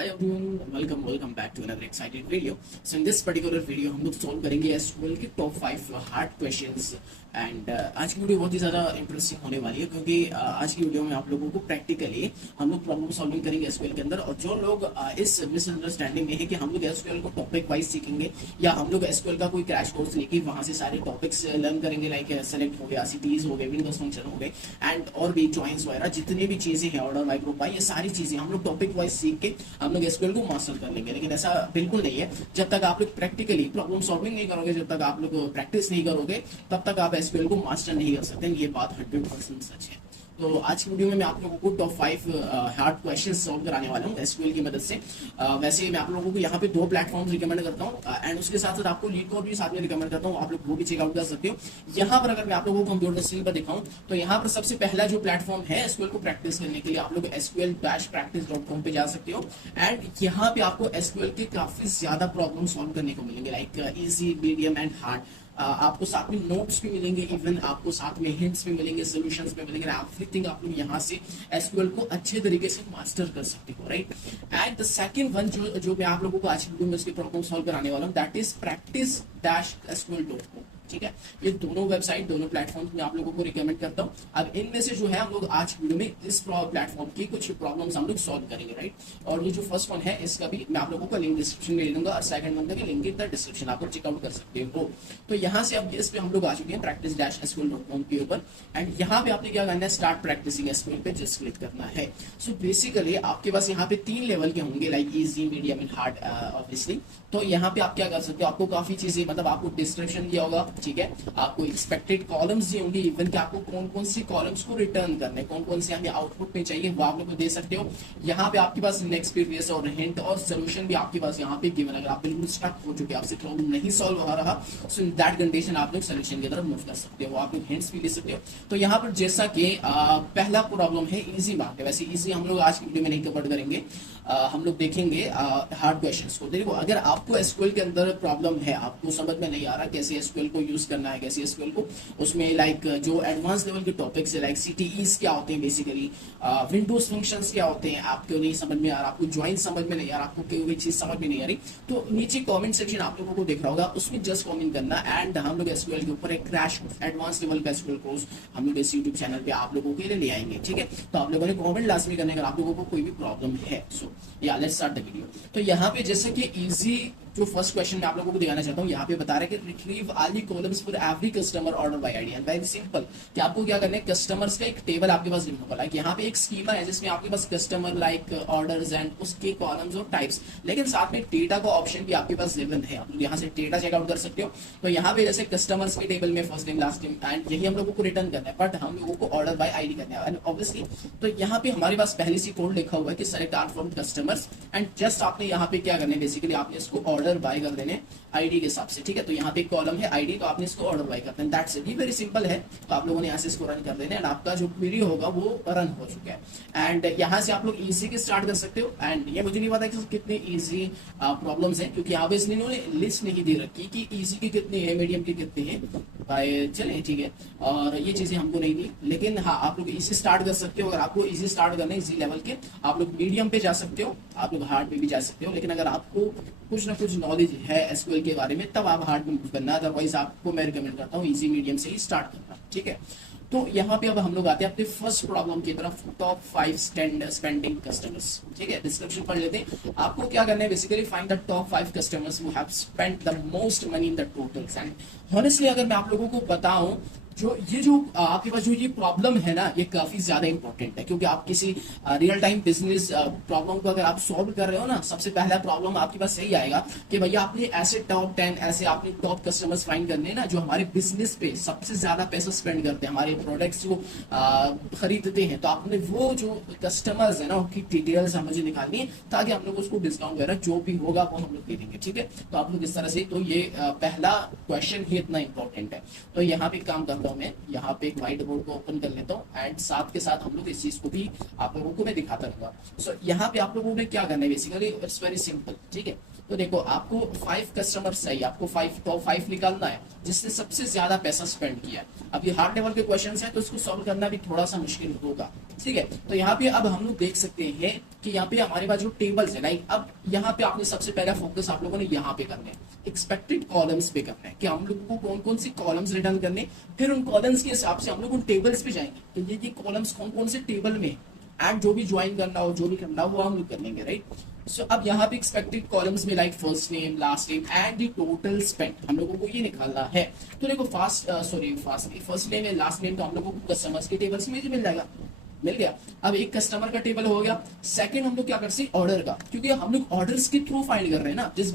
Hi everyone, welcome back to another exciting video. So in this particular video हम लोग solve करेंगे SQL के top 5 hard questions and आज की video बहुत ही ज़्यादा इंटरेस्टिंग होने वाली है क्योंकि आज की वीडियो में आप लोगों को प्रैक्टिकली हम लोग प्रॉब्लम सॉल्विंग करेंगे एसक्यूएल के अंदर। और जो लोग इस मिसअंडरस्टैंडिंग में है कि हम लोग एसक्यूएल को टॉपिक वाइज सीखेंगे या हम लोग एसक्यूएल का कोई क्रैश कोर्स लेके वहां से सारे टॉपिक्स लर्न करेंगे, लाइक सेलेक्ट हो गया, सीटीज हो गए, विंडोज फंक्शन हो गए एंड और भी जॉइंस वगैरह जितनी भी चीजें हैं, ऑर्डर माइक्रो पाई, ये सारी चीजें हम लोग टॉपिक वाइज सीख के हम लोग एसक्यूएल को मास्टर कर लेंगे। लेकिन ऐसा बिल्कुल नहीं है। जब तक आप लोग प्रैक्टिकली प्रॉब्लम सॉल्विंग नहीं करोगे, जब तक आप लोग प्रैक्टिस नहीं करोगे, तब तक आप एसक्यूएल को मास्टर नहीं कर सकते। ये बात 100% सच है। तो आज की वीडियो में मैं आप लोगों को टॉप 5 हार्ड क्वेश्चन सॉल्व कराने वाला हूँ एसक्यूएल की मदद से। वैसे मैं आप लोगों को यहाँ पे 2 प्लेटफॉर्म रिकमेंड करता हूँ एंड उसके साथ साथ आपको लीड कोड भी साथ में रिकमेंड करता हूँ, आप लोग वो भी चेकआउट कर सकते हो। यहाँ पर अगर मैं आप लोगों को कंप्यूटर स्क्रीन पर दिखाऊं तो यहाँ पर सबसे पहला जो प्लेटफॉर्म है एसक्यूएल को प्रैक्टिस करने के लिए, आप लोग sql-practice.com पे जा सकते हो एंड यहाँ पे आपको एसक्यूएल के काफी ज्यादा प्रॉब्लम सॉल्व करने को मिलेंगे, like easy, medium and hard. आपको साथ में नोट्स भी मिलेंगे, इवन आपको साथ में हिंट्स भी मिलेंगे, सॉल्यूशंस भी मिलेंगे, एवरीथिंग आप लोग यहाँ से एसक्यूएल को अच्छे तरीके से मास्टर कर सकते हो, right. And the second one जो मैं आप लोगों को आज वीडियो में इसकी प्रॉब्लम सॉल्व कराने वाला हूँ, दैट इज practice-sql.com। ठीक है, ये दोनों वेबसाइट, दोनों प्लेटफॉर्म में आप लोगों को रिकमेंड करता हूँ। अब इनमें से जो है हम लोग आज वीडियो में इस प्लेटफॉर्म की कुछ प्रॉब्लम्स हम लोग सॉल्व करेंगे, राइट। और ये जो फर्स्ट वन है इसका भी मैं आप लोगों का लिंक डिस्क्रिप्शन में ले लूंगा और सेकंड वन का भी लिंक इन द डिस्क्रिप्शन, आप लोग चेकआउट कर सकते हो। तो यहाँ से अब इस पे हम लोग आ चुके हैं practice-sql.com के ऊपर एंड यहाँ पे आपने क्या करना है, स्टार्ट प्रैक्टिसिंग एसक्यूएल पे जस्ट क्लिक करना है। सो बेसिकली आपके पास यहाँ पे 3 लेवल के होंगे, like easy, medium and hard obviously. तो यहाँ पे आप क्या कर सकते हो, आपको काफी चीजें, मतलब आपको डिस्क्रिप्शन दिया होगा, ठीक है, आपको एक्सपेक्टेड कॉलम्स दिए होंगे, इवन कि आपको कौन कौन सी कॉलम्स को रिटर्न करने, कौन कौन से हमें आउटपुट में चाहिए, वो आप लोग को दे सकते हो। यहाँ पे आपके पास नेक्स्ट प्रीवियस और हिंट और सोल्यूशन भी आपके पास यहाँ पे गिवन। अगर आप बिल्कुल स्टक हो चुके, आपसे प्रॉब्लम नहीं सॉल्व हो रहा, सो इन दैट कंडीशन आप लोग सोल्यूशन की तरफ मूव कर सकते हो, आप लोग हिंट्स भी ले सकते हो। तो यहाँ पर जैसा कि पहला प्रॉब्लम है इजी मार्क है, वैसे इजी हम लोग आज की वीडियो में नहीं कवर करेंगे, हम लोग देखेंगे हार्ड क्वेश्चंस को। देखो, अगर आपको एसक्यूएल के अंदर प्रॉब्लम है, आपको समझ में नहीं आ रहा कैसे एसक्यूएल को यूज करना है, कैसे एसक्यूएल को उसमें लाइक जो एडवांस लेवल के टॉपिक्स है, लाइक सीटीईज क्या होते हैं, बेसिकली विंडोज फंक्शंस क्या होते हैं, आपको नहीं समझ में आ रहा, आपको ज्वाइन समझ में नहीं आ रहा, आपको कोई चीज समझ में नहीं आ रही, तो नीचे कमेंट सेक्शन आप लोगों को दिख रहा होगा, उसमें जस्ट कमेंट करना एंड हम लोग एसक्यूएल के ऊपर एक क्रैश एडवांस लेवल का एसक्यूएल कोर्स हम लोग इस यूट्यूब चैनल पे आप लोगों के लिए ले आएंगे, ठीक है। तो आप लोगों ने कमेंट लाजमी करने अगर आप लोगों को कोई भी प्रॉब्लम है। सो या लेट्स स्टार्ट द वीडियो। तो यहाँ पे जैसे कि इजी जो फर्स्ट क्वेश्चन मैं आप लोगों को दिखाना चाहता हूँ, यहाँ पे बता रहा है कि retrieve all the columns for every customer order by ID. And very simple कि आपको क्या करना है, कस्टमर्स का एक टेबल आपके पास गिवन होगा, लाइक यहाँ पे एक स्कीमा है जिसमें आपके पास कस्टमर, लाइक ऑर्डर्स एंड उसके कॉलम्स और टाइप्स, लेकिन साथ में डेटा का ऑप्शन भी आपके पास गिवन है, आप लोग यहाँ से डेटा चेकआउट कर सकते हो। तो यहाँ पे जैसे कस्टमर्स के टेबल में first name last name and यही हम लोगों को रिटर्न करना है, बट हम लोगों को ऑर्डर बाय आईडी करना है ऑब्वियसली। तो यहाँ पे हमारे पास पहले से कोड लिखा हुआ है कि select are from customers and just आपने यहाँ पे क्या करना है, बेसिकली आपने इसको ऑर्डर बाय कर देने आईडी के हिसाब से, ठीक है। तो यहाँ पे कॉलम है आईडी, तो आपने इसको ऑर्डर बाय करते हैं, दैट्स इट, वेरी सिंपल है। तो आप लोगों ने यहाँ से इसको रन कर देना एंड आपका जो क्वेरी होगा वो रन हो चुका है। एंड यहाँ से आप लोग इजी के स्टार्ट कर सकते हो एंड ये मुझे नहीं पता कि कितने इजी प्रॉब्लम्स हैं, क्योंकि यहाँ पे इसलिए इन्होंने लिस्ट नहीं दे रखी कि इजी के कितने हैं, मीडियम के कितने हैं, भाई चले ठीक है, और ये चीजें हमको नहीं दी। लेकिन हाँ, आप लोग इजी स्टार्ट कर सकते हो। अगर आपको इजी स्टार्ट करना है, इजी लेवल के, आप लोग मीडियम पे जा सकते हो, आप लोग हार्ड पे भी जा सकते हो। लेकिन अगर आपको कुछ ना कुछ नॉलेज है एसक्यूएल के बारे में, तब आप हार्ड में मूव करना, अदरवाइज आपको मैं रिकमेंड करता हूँ इजी मीडियम से ही स्टार्ट करना, ठीक है। तो यहाँ पे अब हम लोग आते हैं अपने फर्स्ट प्रॉब्लम की तरफ, टॉप 5 स्पेंडिंग कस्टमर्स, ठीक है। डिस्क्रिप्शन पढ़ लेते हैं। आपको क्या करना है, basically find the top 5 customers who have spent the most money in the totals. And honestly अगर मैं आप लोगों को बताऊं, जो आपके पास जो ये प्रॉब्लम है ना, ये काफी ज्यादा इंपॉर्टेंट है, क्योंकि आप किसी रियल टाइम बिजनेस प्रॉब्लम को अगर आप सॉल्व कर रहे हो ना, सबसे पहला प्रॉब्लम आपके पास यही आएगा कि भैया आपने ऐसे टॉप 10 ऐसे आपने टॉप कस्टमर्स फाइंड करने हैं ना, जो हमारे बिजनेस पे सबसे ज्यादा पैसा स्पेंड करते हैं, हमारे प्रोडक्ट्स को खरीदते हैं। तो आपने वो जो कस्टमर्स है ना, उनकी डिटेल्स हमें निकालनी है, ताकि हम लोग उसको डिस्काउंट वगैरह जो भी होगा वो हम लोग दे देंगे, ठीक है। तो आप लोग इस तरह से, तो ये पहला क्वेश्चन ही इतना इंपॉर्टेंट है। तो यहाँ पे काम करता हूँ मैं, यहाँ पे एक व्हाइट बोर्ड को ओपन कर लेता हूँ एंड साथ के साथ हम लोग इस चीज को भी आप लोगों को मैं दिखाता रहूंगा। सो यहाँ पे आप लोगों ने क्या करना है, बेसिकली इट्स वेरी सिंपल, ठीक है। तो देखो आपको 5 कस्टमर्स चाहिए, आपको 5 टॉप 5 निकालना है जिसने सबसे ज्यादा पैसा स्पेंड किया है। अब ये हार्ड लेवल के क्वेश्चंस हैं तो इसको सॉल्व करना भी थोड़ा सा मुश्किल होगा, ठीक है। तो यहाँ पे अब हम लोग देख सकते हैं कि यहाँ पे हमारे पास जो टेबल्स है, लाइक अब यहाँ पे आपने सबसे पहला फोकस आप लोगों ने यहाँ पे करना है, एक्सपेक्टेड कॉलम्स पे करना है कि हम लोगों को कौन कौन सी कॉलम्स रिटर्न करने, फिर उन कॉलम्स के हिसाब से हम लोग उन टेबल्स पे जाएंगे कि ये कॉलम्स कौन कौन से टेबल में एंड जो भी ज्वाइन करना हो, जो भी करना हो वो हम लोग कर लेंगे, राइट। सो अब यहाँ पे एक्सपेक्टेड कॉलम्स में like first name, last name and the total spend हम लोगों को ये निकालना है। तो देखो फर्स्ट नेम है, लास्ट नेम तो हम लोगों को कस्टमर्स के टेबल्स में ही मिल जाएगा, मिल गया। अब एक कस्टमर का टेबल हो गया। सेकंड हम लोग क्या कर सकते, ऑर्डर का, क्योंकि हम लोग ऑर्डर्स के थ्रू फाइंड कर रहे हैं ना। जिस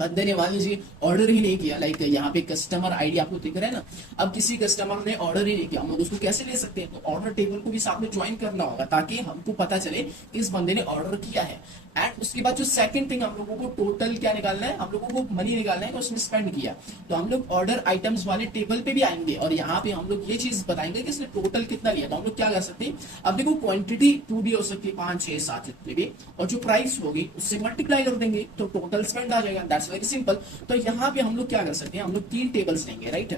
बंदे ने मान लीजिए ऑर्डर ही नहीं किया, लाइक यहाँ पे कस्टमर आईडी आपको दिख रहा है ना, अब किसी कस्टमर ने ऑर्डर ही नहीं किया, हम लोग उसको कैसे ले सकते हैं, तो ऑर्डर टेबल को भी साथ में ज्वाइन करना होगा ताकि हमको पता चले कि इस बंदे ने ऑर्डर किया है। एंड उसके बाद जो सेकंड थिंग हम लोगों को टोटल क्या निकालना है, हम लोगों को मनी निकालना है कि उसने स्पेंड किया। तो हम लोग ऑर्डर आइटम्स वाले टेबल पे भी आएंगे और यहाँ पे हम लोग ये चीज बताएंगे कि इसने टोटल कितना लिया। तो हम लोग क्या कर सकते हैं, अब देखो क्वांटिटी 2 भी हो सकती है, 5 6 7 जितने भी, और जो प्राइस होगी उससे मल्टीप्लाई कर देंगे तो टोटल स्पेंड आ जाएगा। That's very simple. तो यहाँ पे हम लोग क्या कर सकते हैं, हम लोग 3 टेबल्स लेंगे, राइट।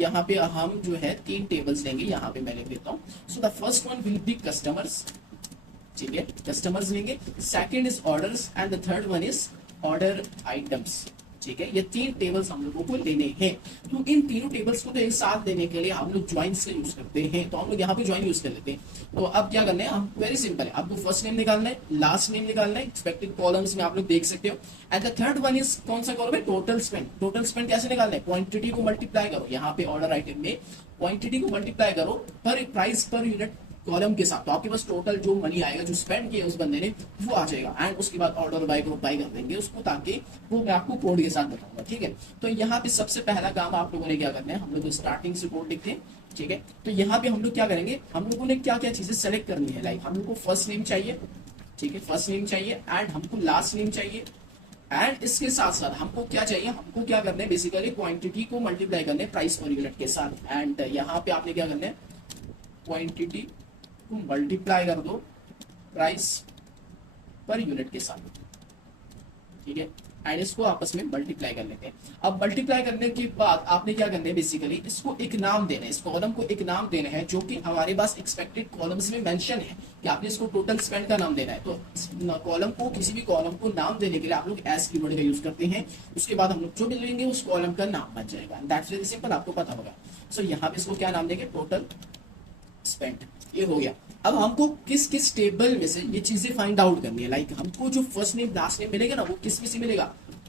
यहाँ पे हम जो है 3 टेबल्स लेंगे, यहाँ पे मैं लिख देता हूँ। So the first one will be customers, ठीक है, कस्टमर्स लेंगे। Second is orders and the third one is order items, ठीक है। ये 3 टेबल्स हम लोगों को लेने हैं। तो इन तीनों टेबल्स को तो एक साथ लेने के लिए हम लोग ज्वाइंस का यूज करते हैं, तो हम लोग यहाँ पे ज्वाइन यूज कर लेते हैं। तो अब क्या करना है, हम वेरी सिंपल है, आपको फर्स्ट नेम निकालना है, लास्ट नेम निकालना है, एक्सपेक्टेड कॉलम्स में आप लोग देख सकते हो। And the third one is कौन सा कॉलम है, टोटल स्पेंड। टोटल स्पेंड कैसे निकालना है, क्वांटिटी को मल्टीप्लाई करो, यहाँ पे ऑर्डर आइटम में क्वांटिटी को मल्टीप्लाई करो पर प्राइस पर यूनिट कॉलम के साथ, तो आपके पास टोटल जो मनी आएगा जो स्पेंड किया उस बंदे ने वो आ जाएगा। एंड उसके बाद ऑर्डर बाय को बाय कर देंगे उसको, ताकि वो मैं आपको कोड के साथ बताऊंगा, ठीक है। तो यहाँ पे सबसे पहला काम आप लोगों ने क्या करना है, हम लोग स्टार्टिंग से कोड लिखते हैं, ठीक है। तो यहाँ पे हम लोग क्या करेंगे, हम लोगों ने क्या क्या चीजें सेलेक्ट करनी है, लाइक हम लोग को फर्स्ट नेम चाहिए, ठीक है, फर्स्ट नेम चाहिए, एंड हमको लास्ट नेम चाहिए। एंड इसके साथ साथ हमको क्या चाहिए, हमको क्या करना है, बेसिकली क्वांटिटी को मल्टीप्लाई करना है प्राइस पर यूनिट के साथ। एंड यहाँ पे आपने क्या करना है, क्वांटिटी को मल्टीप्लाई कर दो प्राइस पर यूनिट के साथ, ठीक है। एंड इसको आपस में मल्टीप्लाई कर लेते हैं। अब मल्टीप्लाई करने के बाद आपने क्या करना है, बेसिकली इसको एक नाम देना है, इस कॉलम को एक नाम देना है जो कि हमारे पास एक्सपेक्टेड कॉलम्स में मेंशन है कि आपने इसको टोटल स्पेंड का नाम देना है। तो कॉलम को, किसी भी कॉलम को नाम देने के लिए आप लोग एस कीवर्ड का यूज करते हैं। उसके बाद हम लोग जो भी लेंगे उस कॉलम का नाम बन जाएगा। दैट्स वेरी सिंपल, आपको पता होगा। सो यहाँ पे इसको क्या नाम देंगे, टोटल स्पेंड, ये हो गया। अब हमको किस किस टेबल में से ये चीजें फाइंड आउट करनी है, लाइक हमको जो फर्स्ट नेम लास्ट नेम मिलेगा ना वो किस में से मिलेगा,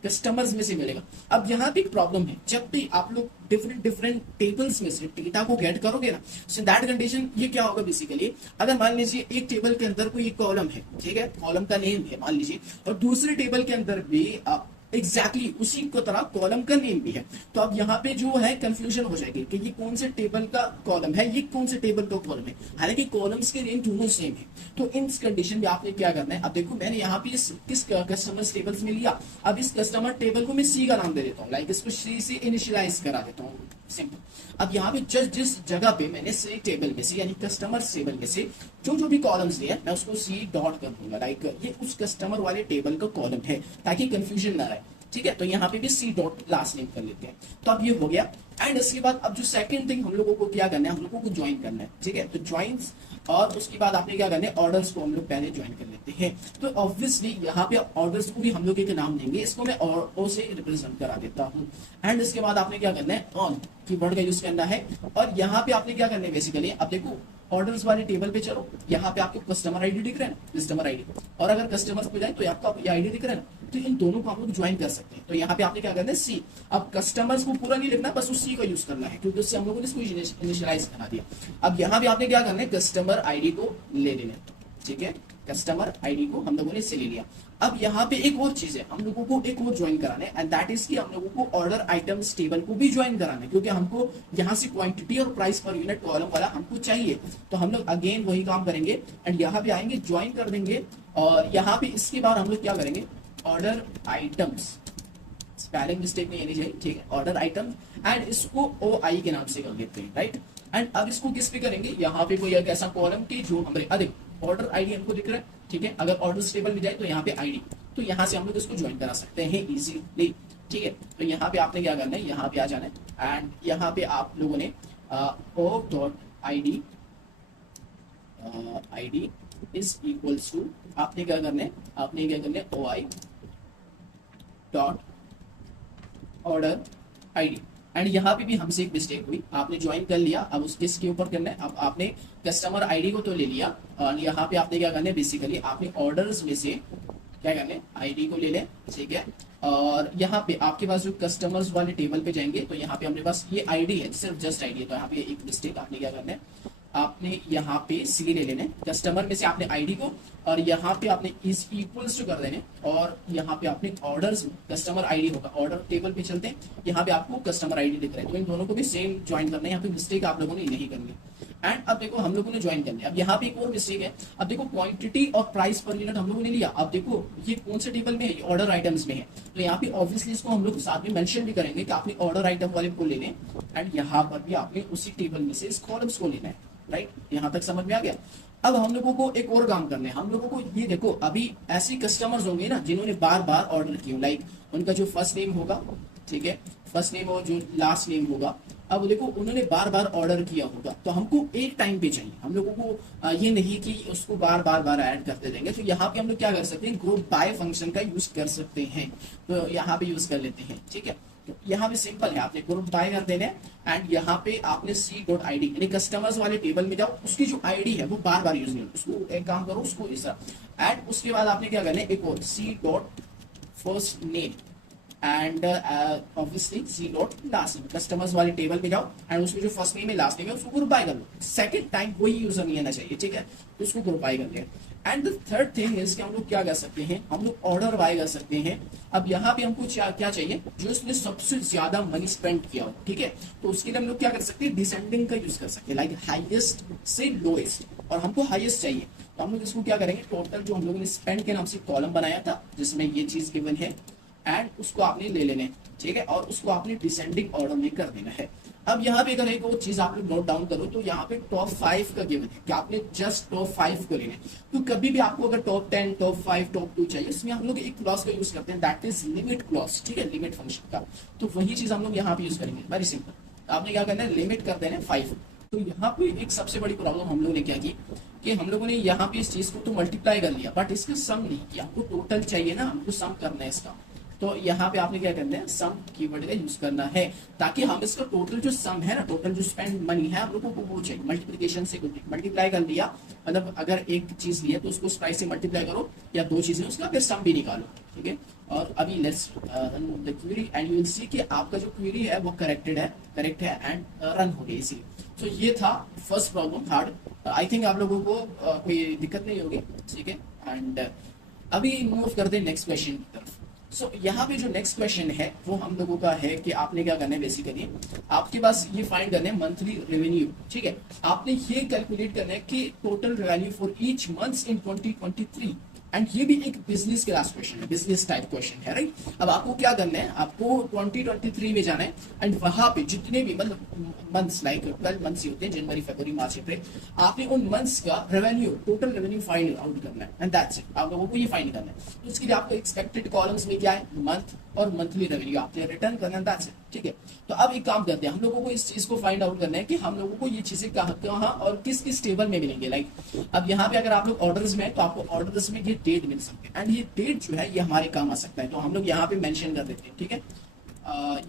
कस्टमर्स में से मिलेगा। अब यहाँ पे एक प्रॉब्लम है, जब भी आप लोग डिफरेंट डिफरेंट टेबल्स में से डेटा को गेट करोगे ना, सो दैट कंडीशन ये क्या होगा, बेसिकली अगर मान लीजिए एक टेबल के अंदर कोई एक कॉलम है, ठीक है, कॉलम का नेम है मान लीजिए, और दूसरे टेबल के अंदर भी एग्जैक्टली उसी को तरह कॉलम का नेम भी है, तो अब यहाँ पे जो है कंफ्यूजन हो जाएगी कि ये कौन से टेबल का कॉलम है, ये कौन से टेबल का कॉलम है, हालांकि कॉलम्स के नेम दोनों सेम है। तो इन कंडीशन में आपने क्या करना है, अब देखो मैंने यहाँ पे किस कस्टमर टेबल्स में लिया, अब इस कस्टमर टेबल को मैं सी का नाम दे देता हूँ, लाइक इसको सी से इनिशियलाइज करा देता हूँ, सिंपल। अब यहाँ पे जिस जगह पे मैंने सी टेबल में से यानी कस्टमर टेबल में से जो भी कॉलम्स लिया मैं उसको सी डॉट कर दूंगा, लाइक ये उस कस्टमर वाले टेबल का कॉलम है ताकि कंफ्यूजन ना रहे, ठीक है। तो यहाँ पे भी सी डॉट लास्ट नेम कर लेते हैं। तो अब ये हो गया। एंड इसके बाद अब जो सेकंड थिंग हम लोगों को क्या करना है, हम लोगों को ज्वाइन करना है, ठीक है। तो ज्वाइंस, और उसके बाद आपने क्या करना है, ऑर्डर्स को हम लोग पहले ज्वाइन कर लेते हैं। तो ऑब्वियसली यहाँ पे ऑर्डर्स को भी हम लोग एक नाम देंगे, इसको मैं ओ से रिप्रेजेंट करा देता हूँ। एंड इसके बाद आपने क्या करना है, ऑन कीवर्ड का यूज करना है। और यहाँ पे आपने क्या करना है, बेसिकली अब देखो ऑर्डर्स वाले टेबल पे चलो, यहाँ पे आपको कस्टमर आईडी दिख रहा है ना, कस्टमर आईडी, और अगर कस्टमर पे जाए तो आपका ये आईडी दिख रहा है ना, तो इन दोनों को हम लोग ज्वाइन कर सकते हैं। तो यहाँ पे आपने क्या करना है, सी। अब कस्टमर्स को पूरा नहीं लिखना, बस उस सी का यूज करना है क्योंकि उससे हम लोगों ने इसको इनिशियलाइज करा दिया। अब यहाँ पे आपने क्या करना है, कस्टमर आईडी को ले लेना, ठीक है, कस्टमर आईडी को हम लोगों ने से ले लिया। अब यहाँ पे एक और चीज है, हम लोगों को एक और ज्वाइन कराना है, एंड दैट इज कि हम लोगों को ऑर्डर आइटम्स टेबल को भी ज्वाइन कराना है, क्योंकि हमको यहाँ से क्वांटिटी और प्राइस पर यूनिट कॉलम वाला हमको चाहिए। तो हम लोग अगेन वही काम करेंगे, एंड यहाँ पे आएंगे, ज्वाइन कर देंगे। और यहाँ पे इसके बाद हम लोग क्या करेंगे, ऑर्डर आइटम्स, स्पेलिंग मिस्टेक नहीं आनी चाहिए, ठीक है, ऑर्डर आइटम, एंड इसको ओ आई के नाम से कर देते हैं, राइट। एंड अब इसको किस पे करेंगे, यहाँ पे कोई एक ऐसा कॉलम की जो हमारे ऑर्डर आईडी हमको दिख रहा है, ठीक है। अगर ऑर्डर टेबल में जाए तो यहाँ पे आईडी, तो यहाँ से हम लोग इसको ज्वाइन करा सकते हैं इजीली। ठीक है, तो यहाँ पे आपने क्या करना है, यहाँ पे आ जाना है एंड यहाँ पे आप लोगों ने o.id id is equals to, आपने क्या करना है, आपने क्या करना है OI dot order ID। And यहाँ पे भी हमसे एक मिस्टेक हुई, आपने ज्वाइन कर लिया, अब उस इसके ऊपर करना है, अब आपने कस्टमर ID को तो ले लिया और यहाँ पे आपने क्या करना है, बेसिकली आपने ऑर्डर्स में से क्या करना है, ID को ले लें। ठीक है, और यहाँ पे आपके पास जो कस्टमर्स वाले टेबल पे जाएंगे तो यहाँ पे अपने पास ये ID है, सिर्फ जस्ट ID है, तो यहाँ पे एक मिस्टेक, आपने क्या करना है, आपने यहाँ पे सी ले लेना है, कस्टमर में से आपने ID को, और यहाँ पे आपने इज इक्वल्स टू कर देने, और यहाँ पे आपने ऑर्डर्स कस्टमर ID होगा, ऑर्डर टेबल पे चलते हैं, यहाँ पे आपको कस्टमर ID दिख रहा है, तो इन दोनों को भी सेम ज्वाइन करना है, यहाँ पे मिस्टेक आप लोगों ने नहीं करनी। एंड अब देखो हम लोगों ने ज्वाइन कर लिया, अब यहाँ पे एक और मिस्टेक है, अब देखो क्वांटिटी और प्राइस पर यूनिट हम लोगों ने लिया, अब देखो ये कौन से टेबल में है, ये ऑर्डर आइटम्स में है, तो यहाँ पे ऑब्वियसली इसको हम लोग साथ में मेंशन भी करेंगे कि आपने ऑर्डर आइटम वाले को ले लें, एंड यहाँ पर भी आपने उसी टेबल में से इस कॉलम्स को लेना है। राइट, यहाँ तक समझ में आ गया। अब हम लोगों को एक और काम करना है, हम लोगों को ये देखो, अभी ऐसे कस्टमर्स होंगे ना जिन्होंने बार बार ऑर्डर किया, लाइक उनका जो फर्स्ट नेम होगा, ठीक है, फर्स्ट नेम और जो लास्ट नेम होगा, अब देखो उन्होंने बार बार ऑर्डर किया होगा, तो हमको एक टाइम पे चाहिए, हम लोगों को ये नहीं कि उसको बार बार ऐड करते रहेंगे, तो यहाँ पे हम लोग क्या कर सकते हैं, ग्रुप बाय फंक्शन का यूज कर सकते हैं, तो यहाँ पे यूज कर लेते हैं। ठीक है, तो यहाँ पे सिंपल है, आपने ग्रुप बाय कर देना है एंड यहाँ पे आपने c.id यानी कस्टमर्स वाले टेबल में जाओ, उसकी जो आईडी है वो बार बार यूज नहीं, उसको एक काम करो, उसको इस तरह, एंड उसके बाद आपने क्या करना है, एक और c.first name and obviously c.last name, customers वाले टेबल पे जाओ एंड उसमें जो फर्स्ट नेम है लास्ट नेम है उसको ग्रुप बाय कर लो, सेकंड टाइम वही यूजर नहीं आना चाहिए। ठीक है, तो उसको ग्रुप बाय कर लिया। And the third thing is कि हम लोग क्या कर सकते हैं, हम लोग ऑर्डर बाय कर सकते हैं। अब यहाँ पे हमको क्या चाहिए, जो इसने सबसे ज्यादा मनी स्पेंड किया हो, ठीक है, तो उसके लिए हम लोग क्या कर सकते हैं, डिसेंडिंग का यूज कर सकते हैं, लाइक हाईएस्ट से लोएस्ट, और हमको हाईएस्ट चाहिए, तो हम लोग इसको क्या करेंगे, टोटल जो हम लोगों ने स्पेंड के नाम से कॉलम बनाया था जिसमें ये चीज गिवन है, एंड उसको आपने ले लेने, ठीक है, और उसको आपने डिसेंडिंग ऑर्डर में कर देना है। अब यहाँ पे अगर एक और चीज आप लोग नोट डाउन करो, तो यहाँ पे टॉप 5 का गिवन है कि आपने जस्ट टॉप 5 को लेना है, तो कभी भी आपको अगर टॉप 10, टॉप 5, टॉप 2 चाहिए, इसमें हम लोग एक क्लॉज का यूज करते हैं, दैट इज लिमिट क्लॉज। ठीक है, लिमिट फंक्शन का, तो वही चीज हम लोग यहाँ पे यूज करेंगे, वेरी सिंपल, आपने क्या करना है, लिमिट कर देना है 5। तो यहाँ पे एक सबसे बड़ी प्रॉब्लम हम लोगों ने क्या की कि हम लोगों ने यहाँ पे इस चीज को तो मल्टीप्लाई कर लिया, बट इसका सम नहीं किया, हमको टोटल चाहिए ना, हमको सम करना है इसका, तो यहाँ पे आपने क्या करना है, सम कीवर्ड का यूज करना है, ताकि हम इसका टोटल जो सम है ना, टोटल जो स्पेंड मनी है हम लोगों को वो चाहिए। मल्टीप्लिकेशन से मल्टीप्लाई कर दिया, मतलब अगर एक चीज लिया तो उसको उस प्राइस से मल्टीप्लाई करो, या दो चीजें उसका फिर सम भी निकालो। ठीक है, और अभी let's run the query and you will see कि आपका जो क्वेरी है वो करेक्ट है एंड रन हो गई इसी। तो ये था first problem hard, I think आप लोगों को कोई दिक्कत नहीं होगी। ठीक है, एंड अभी मूव करते हैं नेक्स्ट क्वेश्चन की तरफ। सो यहाँ पे जो नेक्स्ट क्वेश्चन है वो हम लोगों का है कि आपने क्या करना है, बेसिकली आपके पास ये फाइंड करना है मंथली रेवेन्यू। ठीक है, आपने ये कैलकुलेट करना है कि total revenue for each month in 2023, and ये भी एक बिजनेस क्लास क्वेश्चन है, बिजनेस टाइप क्वेश्चन है, राइट। अब आपको क्या करना है, आपको 2023 में जाना है एंड वहां पे जितने भी मतलब मंथ्स, लाइक 12 मंथ्स होते हैं, जनवरी, फरवरी, मार्च, अप्रैल, आपने उन मंथ्स का revenue, total revenue find out करना है, एंड दैट्स इट, आप लोगों को ये फाइंड करना है। तो इसके लिए आपको एक्सपेक्टेड कॉलम्स में क्या है, मंथ और मंथली रेवेन्यू आपने रिटर्न करना है, दैट्स इट। ठीक है, तो अब एक काम करते हैं, हम लोगों को इस चीज को फाइंड आउट करना है कि हम लोगों को ये चीजें कहाँ और किस किस टेबल में मिलेंगे। लाइक अब यहाँ पे अगर आप लोग ऑर्डर्स में है तो आपको ऑर्डर्स में ये डेट मिल सकते हैं, एंड ये डेट जो है ये हमारे काम आ सकता है, तो हम लोग यहाँ पे मेंशन कर देते हैं। ठीक है,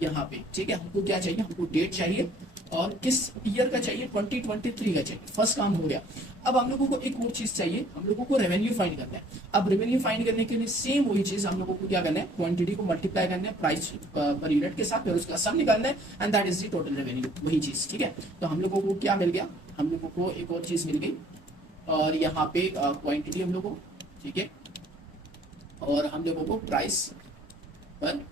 यहाँ पे, ठीक है, हमको क्या चाहिए, हमको डेट चाहिए और किस ईयर का चाहिए, 2023 का चाहिए, फर्स्ट काम हो गया। अब हम लोगों को एक और चीज चाहिए, हम लोगों को रेवेन्यू फाइंड करना है। अब रेवेन्यू फाइंड करने के लिए सेम वही चीज हम लोगों को क्या करना है, क्वांटिटी को मल्टीप्लाई करना है प्राइस पर यूनिट के साथ, फिर उसका सम निकालना है, and that is the total revenue, वही चीज। ठीक है, तो हम लोगों को क्या मिल गया, हम लोगों को एक और चीज मिल गई, और यहाँ पे क्वांटिटी हम लोगों को, ठीक है, और हम लोगों को प्राइस पर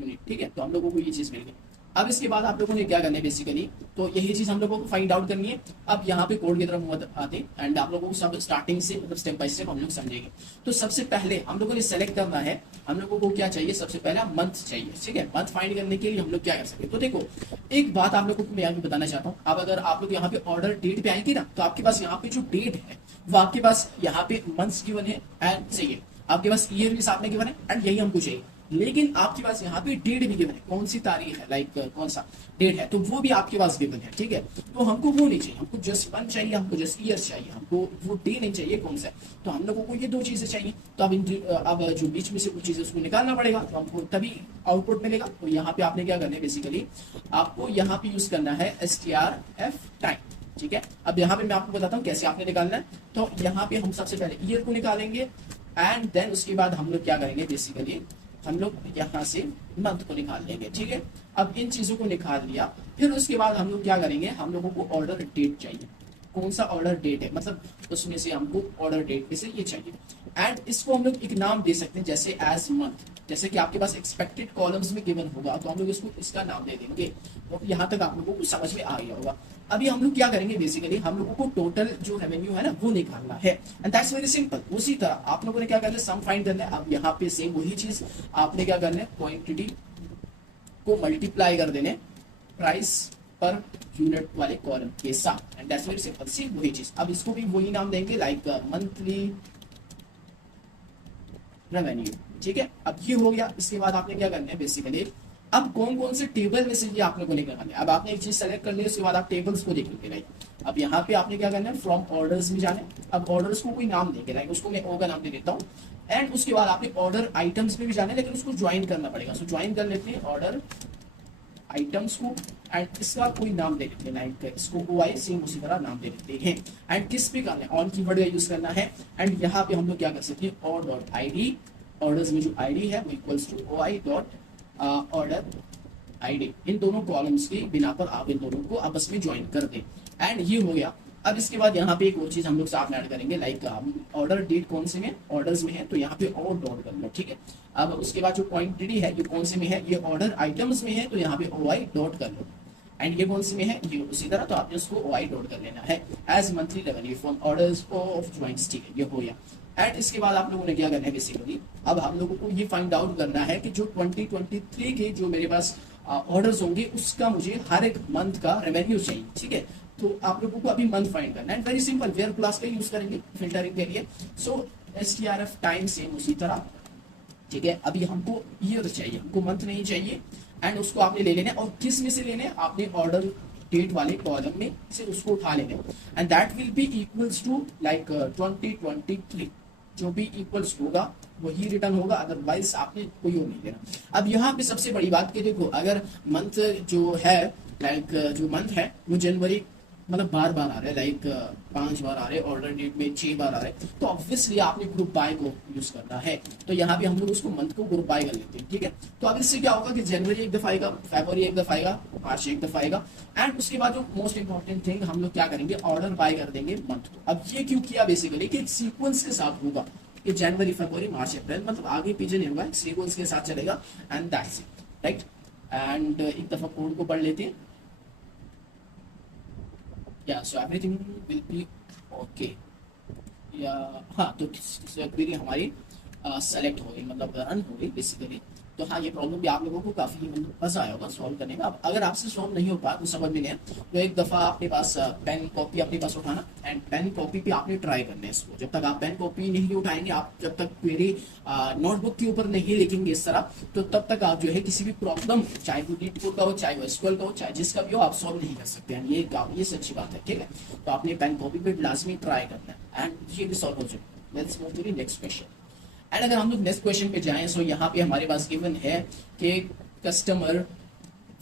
यूनिट। ठीक है, तो हम लोगों को ये चीज मिल गई। अब इसके बाद आप लोगों ने क्या करना है, बेसिकली तो यही चीज हम लोगों को फाइंड आउट करनी है। अब यहाँ पे कोड की तरफ आते एंड आप लोगों को सब स्टार्टिंग से मतलब स्टेप बाय स्टेप हम लोग समझेंगे। तो सबसे पहले हम लोगों ने सेलेक्ट करना है, हम लोगों को क्या चाहिए, सबसे पहला मंथ चाहिए। ठीक है, मंथ फाइंड करने के लिए हम लोग क्या कर सकते हैं, तो देखो एक बात आप लोगों को मैं यहाँ पे बताना चाहता हूँ। अब अगर आप लोग यहाँ पे ऑर्डर डेट पे आएंगे ना, तो आपके पास यहाँ पे जो डेट है वो आपके पास यहाँ पे मंथ्स गिवन है एंड चाहिए। आपके पास ईयर भी साथ में गिवन है एंड यही हमको चाहिए, लेकिन आपके पास यहाँ पे डेट भी गिवन है, कौन सी तारीख है, लाइक कौन सा डेट है, तो वो भी आपके पास गिवन है, ठीक है। तो हमको वो नहीं चाहिए, हमको जस्ट मंथ चाहिए, हमको जस्ट ईयर चाहिए, हमको वो डे नहीं चाहिए कौन सा। तो हम लोगों को ये दो चीजें चाहिए, तो अब जो बीच में से कुछ चीजें उसको निकालना पड़ेगा, तो हमको तभी आउटपुट मिलेगा। तो यहाँ पे आपने क्या करना है, बेसिकली आपको यहाँ पे यूज करना है strf टाइम, ठीक है। अब यहाँ पे मैं आपको बताता हूँ कैसे आपने निकालना है। तो यहाँ पे हम सबसे पहले ईयर को निकालेंगे एंड देन उसके बाद हम लोग क्या करेंगे, बेसिकली हम लोग यहाँ से मंथ को निकाल लेंगे, ठीक है। अब इन चीजों को निकाल लिया, फिर उसके बाद हम लोग क्या करेंगे, हम लोगों को ऑर्डर डेट चाहिए, कौन सा ऑर्डर डेट है, मतलब उसमें से हमको ऑर्डर डेट में से ये चाहिए एंड इसको हम लोग एक नाम दे सकते हैं, जैसे एज मंथ, जैसे कि आपके पास एक्सपेक्टेड कॉलम्स में गिवन होगा तो हम लोग इसको इसका नाम दे देंगे। तो यहाँ तक आप लोगों को समझ में आ गया होगा। अभी हम लोग क्या करेंगे, बेसिकली हम लोगों को टोटल जो रेवेन्यू है ना वो निकालना है एंड दैट्स वेरी सिंपल। उसी तरह आप लोगों ने क्या करना है, सम फाइंड करना है। अब यहाँ पे सेम वही चीज आपने क्या करना है, क्वांटिटी को मल्टीप्लाई कर देने प्राइस पर यूनिट वाले कॉलम के साथ and that's very simple, same वही चीज। अब इसको भी वही नाम देंगे, लाइक मंथली रेवेन्यू, ठीक है। अब ये हो गया, इसके बाद आपने क्या करना है, बेसिकली अब कौन कौन से टेबल में से ये आप लोगों ने करना है। अब आपने एक चीज सेलेक्ट कर ली, उसके बाद आप टेबल्स को देख लोगे, राइट। अब यहाँ पे आपने क्या करना है, फ्रॉम ऑर्डर्स में जाना है। अब ऑर्डर्स को कोई नाम देंगे, राइट, उसको मैं ओ का नाम दे देता हूँ एंड उसके बाद आपने ऑर्डर आइटम्स में भी जाना है, लेकिन उसको ज्वाइन करना पड़ेगा। सो ज्वाइन कर लेते हैं ऑर्डर आइटम्स को एंड इसका कोई नाम दे देते हैं, लाइक इसको OI, सेम उसी तरह नाम दे देते हैं एंड किस पे करना है, ऑन कीवर्ड का यूज करना है एंड यहाँ पे हम लोग क्या कर सकते हैं, or.id, ऑर्डर्स में जो आईडी है वो equals to OI dot order ID. इन दोनों कॉलम्स के बिना पर आप इन दोनों को आपस में ज्वाइन कर दें एंड ये हो गया। अब इसके बाद यहाँ पे एक और चीज हम लोग साथ में ऐड करेंगे, लाइक ऑर्डर डेट कौन से में, ऑर्डर्स में है, तो यहाँ पे और डॉट कर लो, ठीक है। अब उसके बाद जो क्वांटिटी है ये कौन से में है, ये ऑर्डर आइटम्स में है, तो यहाँ पे OI डॉट कर लो एंड ये कौन सी में है, ये उसी तरह, तो आपने उसको OI डॉट कर लेना है as monthly revenue from orders of joints, ठीक है, ये हो गया। एंड इसके बाद आप लोगों ने क्या करना है, बेसिकली अब हम लोगों को ये फाइंड आउट करना है कि जो 2023 के जो मेरे पास ऑर्डर्स होंगे उसका मुझे हर एक मंथ का रेवेन्यू चाहिए, ठीक है। तो आप लोगों को अभी मंथ फाइंड करना है, वेरी सिंपल, वेयर क्लास का यूज करेंगे फिल्टरिंग के लिए। सो strf टाइम सेम उसी तरह, ठीक है। अभी हमको ईयर चाहिए, हमको मंथ नहीं चाहिए एंड उसको आपने ले लेना है और किस में से लेना है, आपने ऑर्डर डेट वाले कॉलम में से उसको उठा लेना है and that will be equals to like 2023, जो भी इक्वल्स होगा वही रिटर्न होगा, अदरवाइज आपने कोई और नहीं देना। अब यहाँ पे सबसे बड़ी बात कि देखो, अगर मंथ जो है, लाइक जो मंथ है वो जनवरी मतलब बार बार आ रहा है, लाइक 5 बार आ रहे हैं, ऑर्डर डेट में 6 बार आ रहे हैं, तो ऑब्वियसली आपने ग्रुप बाय को यूज करना है। तो यहाँ पे हम लोग उसको मंथ को ग्रुप बाय कर लेते हैं, ठीक है। तो अब इससे क्या होगा कि जनवरी एक दफा आएगा, फरवरी एक दफा आएगा, मार्च एक दफा आएगा एंड उसके बाद जो मोस्ट इंपॉर्टेंट थिंग हम लोग क्या करेंगे, ऑर्डर बाय कर देंगे मंथ को। अब ये क्यों किया, बेसिकली कि सीक्वेंस के साथ होगा कि जनवरी फरवरी मार्च अप्रैल, मतलब आगे पीछे नहीं होगा, सीक्वेंस के साथ चलेगा and that's it, right. And एक दफा कोड को पढ़ लेते हैं, या so everything will be okay, या हाँ, तो क्वेरी हमारी सेलेक्ट हो गई, मतलब रन हो गई बेसिकली। तो हाँ, ये प्रॉब्लम भी आप लोगों को काफी मजा आया होगा सॉल्व करने में। अब अगर आपसे सॉल्व नहीं हो पाया तो समझ में नहीं है, तो एक दफा अपने पास पेन कॉपी अपने पास उठाना एंड पेन कॉपी पे आपने ट्राई करना है इसको। जब तक आप पेन कॉपी नहीं उठाएंगे, आप जब तक क्वेरी नोटबुक के ऊपर नहीं लिखेंगे इस तरह, तो तब तक आप जो है किसी भी प्रॉब्लम, चाहे वो नीट कोड का हो, चाहे वो SQL का हो, चाहे जिसका भी हो, आप सॉल्व नहीं कर सकते हैं। ये सच्ची बात है, ठीक है। तो आपने पेन कॉपी पे लाजमी ट्राई करना है एंड ये भी सॉल्व हो जाए। Let's move to the next question. And अगर हम लोग नेक्स्ट क्वेश्चन पे जाएं, सो यहाँ पे हमारे पास गिवन है कि कस्टमर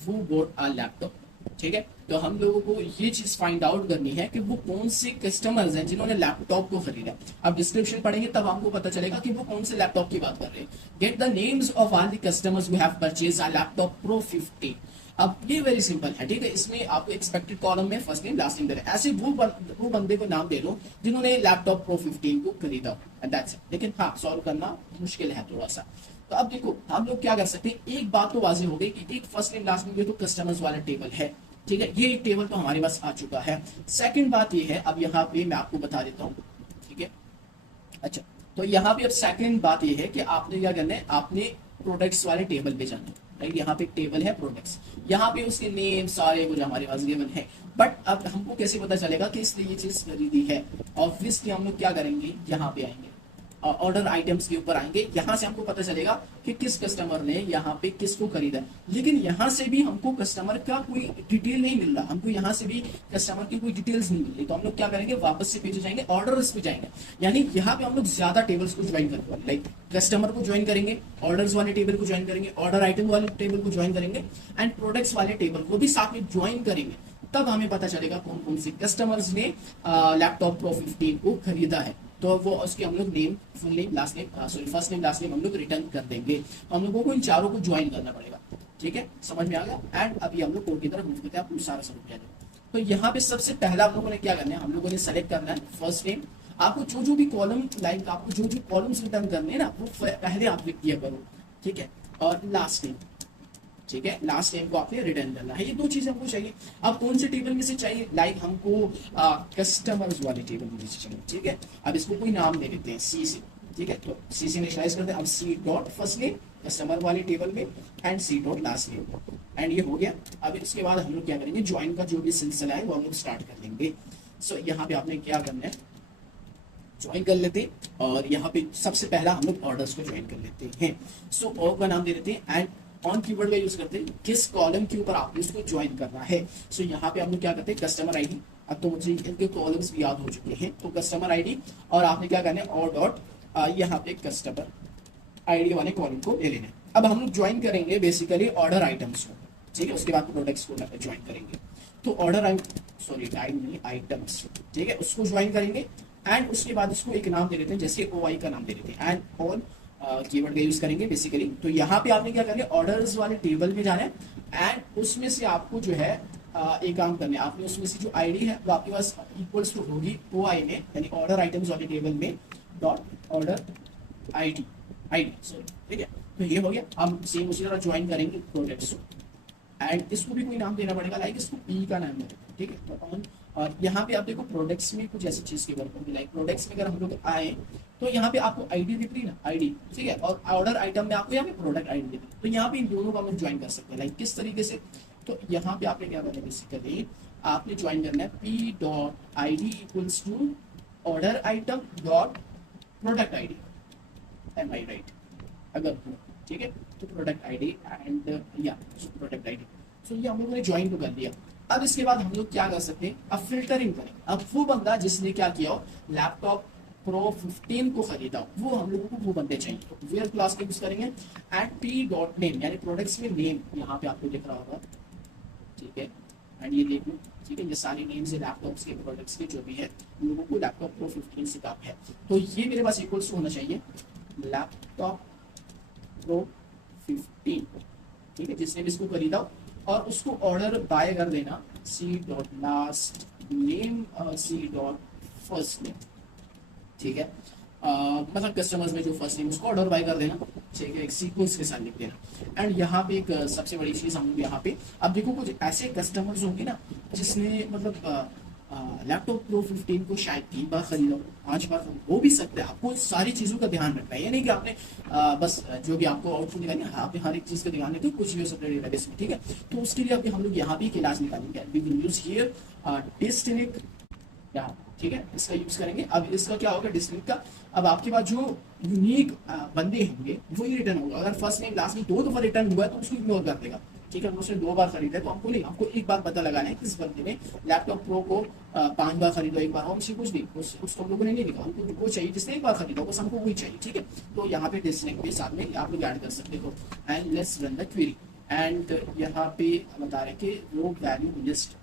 वो बोट आ लैपटॉप, ठीक है। तो हम लोगों को ये चीज फाइंड आउट करनी है कि वो कौन से कस्टमर्स हैं जिन्होंने लैपटॉप को खरीदा। अब डिस्क्रिप्शन पढ़ेंगे तब हमको पता चलेगा कि वो कौन से लैपटॉप की बात कर रहे हैं। Get the names of all the customers who have purchased a laptop pro 50। अब ये वेरी सिंपल है, ठीक है। इसमें आपको एक्सपेक्टेड कॉलम में फर्स्ट नेम लास्ट नेम दे रहे हैं, ऐसे वो बंदे को नाम दे दो जिन्होंने लैपटॉप प्रो 15 को खरीदा एंड दैट्स इट। लेकिन हाँ, सॉल्व करना मुश्किल है थोड़ा सा। तो अब देखो, हम लोग क्या कर सकते हैं, एक बात तो वाज़ेह हो गई कि एक फर्स्ट नेम लास्ट नेम ये तो कस्टमर्स वाला टेबल है, ठीक है। ये एक टेबल तो हमारे पास आ चुका है। सेकंड बात ये है, अब यहाँ पे मैं आपको बता देता हूँ, ठीक है। अच्छा, तो यहाँ पे अब सेकंड बात ये है कि आपने क्या करना है, आपने प्रोडक्ट्स वाले टेबल पे जाना है, राइट। यहाँ पे एक टेबल है प्रोडक्ट्स, यहाँ पे उसके नेम सारे कुछ हमारे पास गिवन है। बट अब हमको कैसे पता चलेगा कि इसने ये चीज खरीदी है। ऑब्वियसली हम लोग क्या करेंगे, यहाँ पे आएंगे, ऑर्डर आइटम्स के ऊपर आएंगे, यहाँ से हमको पता चलेगा कि किस कस्टमर ने यहाँ पे किसको खरीदा है। लेकिन यहाँ से भी हमको कस्टमर का कोई डिटेल नहीं मिल रहा, हमको यहाँ से भी कस्टमर की कोई डिटेल्स नहीं मिल रही। तो हम लोग क्या करेंगे, वापस से पीछे जाएंगे, ऑर्डर्स पे जाएंगे। यानी यहाँ पे हम लोग ज्यादा टेबल्स को ज्वाइन करेंगे, लाइक कस्टमर को ज्वाइन करेंगे, ऑर्डर्स वाले टेबल को ज्वाइन करेंगे, ऑर्डर आइटम वाले टेबल को ज्वाइन करेंगे एंड प्रोडक्ट्स वाले टेबल को भी साथ में ज्वाइन करेंगे। तब हमें पता चलेगा कौन कौन से कस्टमर्स ने लैपटॉप प्रो 15 को खरीदा है। तो वो उसके हम लोग name, full name, last name, sorry first name last name हम लोग रिटर्न कर देंगे। हम लोगों को इन चारों को ज्वाइन करना पड़ेगा। ठीक है, समझ में आ गया। एंड अभी हम लोग कोड की तरफ मूव करते हैं, आपको सारा समझ में आ जाएगा। तो यहाँ पे सबसे पहला हम लोगों ने क्या करना है, हम लोगों ने सेलेक्ट करना है फर्स्ट नेम। आपको जो भी कॉलम, लाइक आपको जो जो कॉलम्स रिटर्न करने हैं ना, वो पहले आप लिख दिया करो। ठीक है, और लास्ट नेम, ठीक है, लास्ट नेम को आपने रिटर्न करना है। ये दो चीजें हमको चाहिए। अब कौन से टेबल में से चाहिए, लाइक हमको कस्टमर्स वाले टेबल में से चाहिए। ठीक है, अब इसको कोई नाम दे देते हैं सी से। ठीक है, तो सी से इनिशियलाइज करते हैं। अब c dot first name customer वाले टेबल में and c dot last name, and ये हो गया। अब इसके बाद हम लोग क्या करेंगे, ज्वाइन का जो भी सिलसिला है वो हम लोग स्टार्ट कर लेंगे। सो यहाँ पे आपने क्या करना है, ज्वाइन कर लेते हैं। और यहाँ पे सबसे पहला हम लोग ऑर्डर्स को ज्वाइन कर लेते हैं। सो ऑर्ग का नाम दे देते हैं एंड ऑन कीवर्ड का यूज करते हैं, किस कॉलम के ऊपर आपने उसको ज्वाइन करना है। सो यहाँ पे हम लोग क्या करते हैं, कस्टमर आईडी। अब तो मुझे इनके कॉलम्स भी याद हो चुके हैं, तो कस्टमर आईडी और आपने क्या करना है, और डॉट यहाँ पे कस्टमर आईडी वाले कॉलम को ले लेना है। अब हम लोग ज्वाइन करेंगे बेसिकली ऑर्डर आइटम्स को। ठीक है, उसके बाद प्रोडक्ट्स को ज्वाइन करेंगे। तो ऑर्डर आइटम्स, ठीक है, उसको ज्वाइन करेंगे एंड उसके बाद उसको एक नाम दे देते हैं, जैसे OI का नाम दे देते हैं एंड ऑन कीवर्ड का यूज करेंगे बेसिकली। तो यहाँ पे आपने क्या करना है, ऑर्डर्स वाले टेबल में जाना है एंड उसमें से आपको जो है एक काम करना है, आपने उसमें से जो आईडी है वो आपके पास इक्वल्स टू होगी OI में, यानी ऑर्डर आइटम्स वाले टेबल में डॉट ऑर्डर आईडी सॉरी। ठीक है, तो ये हो गया। हम सेम उसी तरह ज्वाइन करेंगे प्रोडक्ट्स एंड इसको भी कोई नाम देना पड़ेगा, लाइक इसको P का नाम देते हैं। ठीक है, तो ऑन, और यहाँ पे आप देखो प्रोडक्ट्स में कुछ ऐसी चीज की वर्क होगी, लाइक प्रोडक्ट्स में अगर हम लोग आए तो यहाँ पे आपको आईडी दिख रही ना, आईडी। ठीक है, और ऑर्डर आइटम में आपको यहाँ पे प्रोडक्ट आईडी दिख रही है। तो यहाँ पे इन दोनों को हम लोग ज्वाइन कर सकते हैं, लाइक किस तरीके से। तो यहाँ पे आपने क्या करना है, बेसिकली आपने ज्वाइन करना है P dot ID equals to order item dot product ID, am I right अगर हो। ठीक है, तो प्रोडक्ट आईडी एंड या प्रोडक्ट आईडी। सो ये हम लोगों ने ज्वाइन तो कर दिया। अब इसके बाद हम लोग क्या कर सकते हैं, अब फिल्टरिंग करेंगे। अब वो बंदा जिसने क्या किया हो, लैपटॉप प्रो 15 को खरीदा हो, वो हम लोगों को वो बंदे चाहिए। तो वेयर क्लास का यूज करेंगे एंड P डॉट नेम, यानी प्रोडक्ट्स में नेम यहाँ पे आपको दिख रहा होगा। ठीक है, एंड ये देख लो। ठीक है, ये सारे नेम्स है लैपटॉप्स के, प्रोडक्ट्स के, जो भी है उन लोगों को लैपटॉप प्रो 15 से काम है। तो ये मेरे पास इक्वल्स होना चाहिए लैपटॉप प्रो 15। ठीक है, जिसने भी इसको खरीदा हो, और उसको ऑर्डर बाय कर देना c dot last name c dot first name. ठीक है, मतलब कस्टमर्स में जो फर्स्ट नेम उसको ऑर्डर बाय कर देना। ठीक है, एक सीक्वेंस के साथ लिख देना। एंड यहाँ पे एक सबसे बड़ी चीज हम लोग यहाँ पे, अब देखो कुछ ऐसे कस्टमर्स होंगे ना जिसने मतलब लैपटॉप प्रो 15 को शायद 3 बार खरीदा हो, 5 बार, हो भी सकता है। आपको सारी चीजों का ध्यान रखना है, ये नहीं कि आपने बस जो भी आपको आउटपुट निकालनी है, आप हर एक चीज का ध्यान रखते हो, कुछ भी हो सकता है डेटाबेस में। ठीक है, तो उसके लिए अभी हम लोग यहाँ भी क्लास निकालेंगे, we will use here distinct. ठीक है, इसका यूज करेंगे। अब इसका क्या होगा, डिस्टिंक्ट का, अब आपके पास जो यूनिक बंदे होंगे वही रिटर्न होगा। अगर फर्स्ट नेम लास्ट में 2 दफा रिटर्न हुआ है तो उसको इग्नोर कर देगा। ठीक है, उसने 2 बार खरीदा है तो हमको नहीं, हमको एक बार पता लगाना है किस बंदे ने लैपटॉप प्रो को 5 बार खरीदा, 1 बार, हमसे कुछ नहीं, उसको हम लोगों ने नहीं लिखा, हमको वो चाहिए जिसने 1 बार खरीदा, बस हमको वही चाहिए। ठीक है, तो यहाँ पे डिस्टिंक्ट के साथ में आप लोग ऐड कर सकते हो and let's run the query. And यहाँ पे बता रहे कि रो वैल्यू लिस्ट।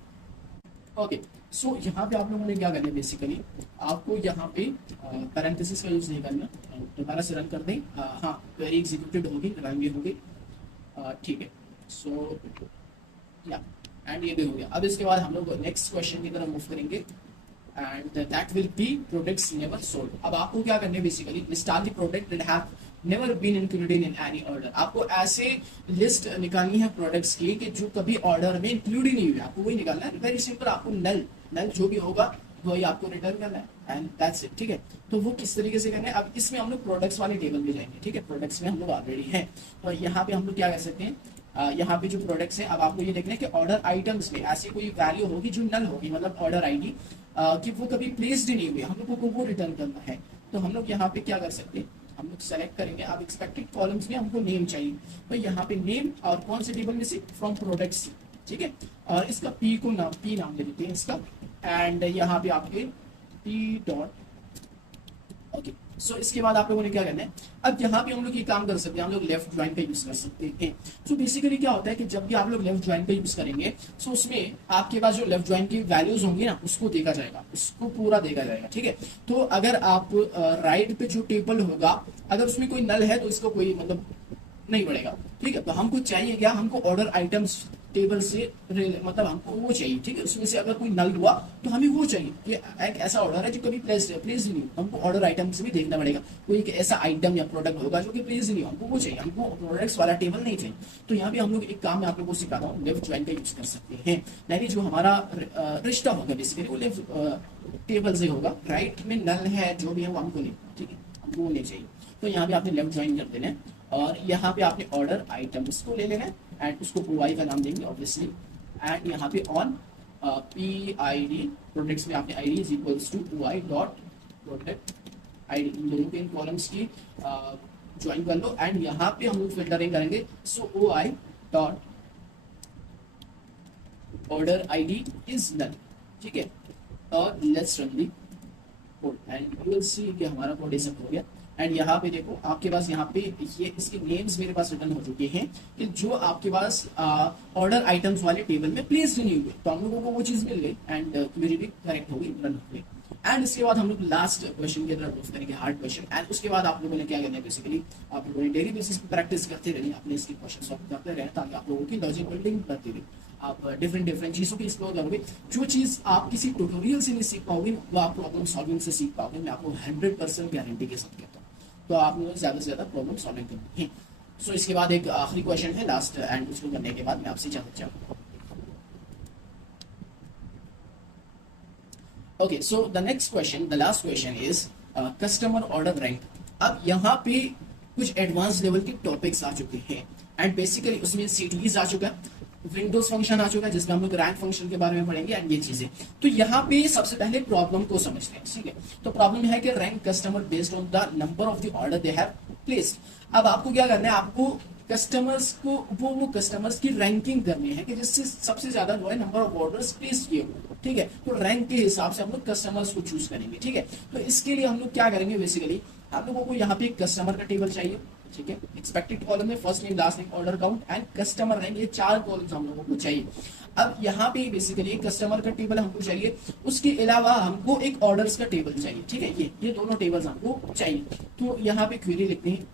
ओके, सो यहाँ पे आप लोगों ने क्या करना है, बेसिकली आपको यहाँ पे पैरेंथेसिस का यूज नहीं करना। दोबारा से रन कर दें। हाँ, क्वेरी एग्जीक्यूटेड होगी, रन भी होगी। ठीक है, सो या एंड ये भी हो गया। अब इसके बाद हम लोग नेक्स्ट क्वेश्चन की तरफ मूव करेंगे and that will be products never sold. अब आपको क्या करना है, basically list all the product that have never been included in any order. आपको ऐसे लिस्ट निकालनी है प्रोडक्ट्स की कि जो कभी ऑर्डर में इंक्लूड ही नहीं हुए, आपको वही निकालना है। वेरी सिंपल, आपको नल जो भी होगा वही आपको रिटर्न करना है एंड दैट्स इट। ठीक है, तो वो किस तरीके से करना है, अब इसमें हम लोग प्रोडक्ट्स वाले टेबल में जाएंगे। ठीक है, प्रोडक्ट्स में हम लोग ऑलरेडी हैं, तो यहाँ पे हम लोग क्या कर सकते हैं, यहाँ पे जो प्रोडक्ट्स हैं, अब आपको ये देखना है कि ऑर्डर आइटम्स में ऐसी कोई वैल्यू होगी जो नल होगी, मतलब ऑर्डर आईडी कि वो कभी प्लेस्ड ही नहीं हुई, हम लोगों को वो रिटर्न करना है। तो हम लोग यहाँ पे क्या कर सकते हैं, हम लोग सेलेक्ट करेंगे, अब एक्सपेक्टेड कॉलम्स में हमको नेम चाहिए, तो यहाँ पे नेम और कौन से टेबल में से, फ्रॉम प्रोडक्ट्स, ठीक है। और इसका पी को नाम, पी नाम दे देते हैं इसका, एंड यहाँ पे आपके पी डॉट, ओके। सो इसके बाद आप लोगों ने क्या करना है, अब यहाँ पे हम लोग ये काम कर सकते हैं, हम लोग लेफ्ट ज्वाइन का यूज कर सकते हैं। सो बेसिकली क्या होता है कि जब भी आप लोग लेफ्ट ज्वाइन का यूज करेंगे, सो उसमें आपके पास जो लेफ्ट ज्वाइन की वैल्यूज होंगी ना, उसको देखा जाएगा, उसको पूरा देखा जाएगा, ठीक है। तो अगर आप राइट पे जो टेबल होगा, अगर उसमें कोई नल है तो इसको कोई मतलब नहीं बढ़ेगा, ठीक है। तो हमको चाहिए क्या, हमको ऑर्डर आइटम्स टेबल से मतलब हमको वो चाहिए, ठीक है। उसमें से अगर कोई नल हुआ तो हमें वो चाहिए कि एक ऐसा ऑर्डर है जो कभी प्लेस नहीं, हमको ऑर्डर आइटम से भी देखना पड़ेगा, कोई एक ऐसा आइटम या प्रोडक्ट होगा जो कि प्लेस नहीं, हमको वो चाहिए, हमको प्रोडक्ट्स वाला टेबल नहीं चाहिए। तो यहाँ पे हम लोग एक काम मैं आप लोगों को सिखाता हूँ, लेफ्ट ज्वाइन का यूज कर सकते हैं, यानी जो हमारा रिश्ता होगा बेसिकली वो लेफ्ट टेबल से होगा, राइट में नल है जो भी है वो हमको नहीं, ठीक है, हमको वो नहीं चाहिए। तो यहाँ पे आपने लेफ्ट ज्वाइन कर देना है, और यहाँ पे आपने ऑर्डर आइटम्स को ले लेना है, एंड उसको OI का नाम देंगे ऑब्वियसली, एंड यहाँ पे ऑन PID प्रोडक्ट्स में आपने ID is equals to OI dot product ID, इन दोनों के इन कॉलम्स की ज्वाइन कर लो, एंड यहाँ पे हम लोग फिल्टरिंग करेंगे, so OI dot order ID is null, ठीक है। और let's run the code and you will see कि हमारा कोड ऐसा हो गया। एंड यहाँ पे देखो आपके पास यहाँ पे ये इसके नेम्स मेरे पास रिटर्न हो चुके हैं कि जो आपके पास ऑर्डर आइटम्स वाले टेबल में प्लेस नहीं हुए, तो हम लोगों को वो चीज मिल गई एंड क्वेरी भी करेक्ट होगी, रन हो गई। एंड इसके बाद हम लोग लास्ट क्वेश्चन की तरफ मूव करेंगे, हार्ड क्वेश्चन। एंड उसके बाद आप लोगों ने क्या करना है, बेसिकली आप लोगों ने डेली बेसिस पे प्रैक्टिस करते रहिए, अपने इसके क्वेश्चन सॉल्व करते रहे, ताकि आप लोगों की लॉजिक बिल्डिंग करते रहे, आप डिफरेंट चीजों को एक्सप्लोर करोगे। जो चीज आप किसी ट्यूटोरियल से नहीं सीख पाओगे वो आप प्रॉब्लम सॉल्विंग से सीख पाओगे, मैं आपको 100% गारंटी के साथ कहता हूँ। तो आप लोग ज्यादा से ज्यादा प्रॉब्लम सॉल्विंग करनी है। सो इसके बाद एक आखिरी क्वेश्चन है लास्ट, एंड उसको करने के बाद मैं आपसे इजाजत चाहूंगा। Okay, so the next question, the last question is customer order rank. अब यहाँ पे कुछ एडवांस लेवल के टॉपिक्स आ चुके हैं, एंड बेसिकली उसमें CTEs आ चुका है, विंडोज फंक्शन आ चुका है जिसमें हम लोग रैंक फंक्शन के बारे में पढ़ेंगे, एंड ये चीजें। तो यहाँ पे सबसे पहले प्रॉब्लम को समझते हैं, ठीक है। तो प्रॉब्लम है कि rank customer based on the number of the order they have placed. अब आपको क्या करना है, आपको कस्टमर्स को वो कस्टमर्स की रैंकिंग करनी है कि जिससे सबसे ज्यादा जो है नंबर ऑफ ऑर्डर्स प्लेस किए हो, ठीक है। तो रैंक के हिसाब से हम लोग कस्टमर्स को चूज करेंगे, ठीक है। तो इसके लिए हम लोग क्या करेंगे, बेसिकली आप लोगों को यहाँ पे एक कस्टमर का टेबल चाहिए, ठीक है। एक्सपेक्टेड कॉलम में first name, last name, order count and customer rank, ये 4 कॉलम्स हम लोगों को चाहिए। अब यहाँ पे बेसिकली कस्टमर का टेबल हमको चाहिए, उसके अलावा हमको एक ऑर्डर्स का टेबल चाहिए, ठीक है। ये दोनों टेबल्स हमको चाहिए। तो यहाँ पे क्वेरी लिखते हैं,